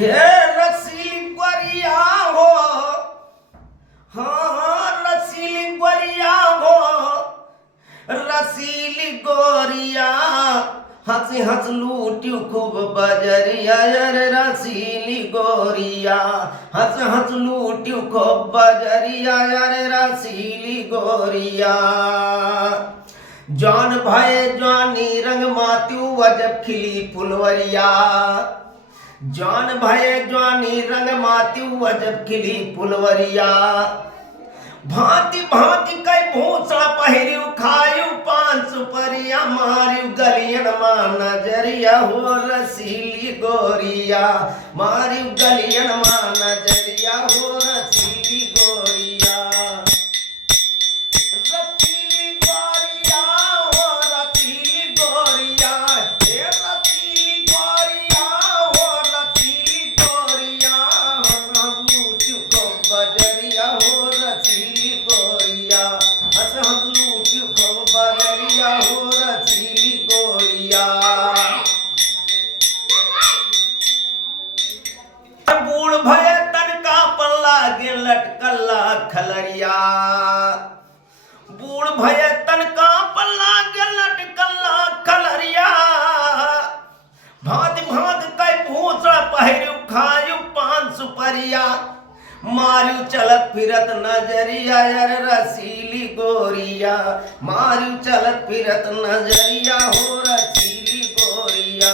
हे रसीली गोरिया हो, हाँ रसीली गोरिया हो, रसीली गोरिया हंस हंस लूटी खूब बजरिया रे रसीली गोरिया हंस हंस लूटी खूब बजरिया रे रसीली गोरिया जौन भय जवानी रंग मात्यू वजब खिली फुलवरिया जौन भय जवानी रंग मात्यू वजब खिली फुलवरिया भांति भांति कई भूसा पहिरियो खायु पान सुपरिया मारियो गलियन मा नजरिया हो रसीली गोरिया मारियो गलियन मा नजरिया हो रसीली गोरिया रसीली गोरिया हो रसीली गोरिया हे रसीली गोरिया हो रसीली गोरिया हम लूटी को बजरिया हो रसीली गोरिया हंस हम लूटी को बजरिया हो रसीली गोरिया बूढ़ भय तन का पल्ला गे लटकल्ला खलरिया बूढ़ भय तन का पल्ला गे लटकल्ला खलरिया भांति भांति कई भूसा पहिरियो खायु पान सुपरिया मारियो चलत फिरत नजरिया यार रसीली गोरिया मारियो चलत फिरत नजरिया हो रसीली गोरिया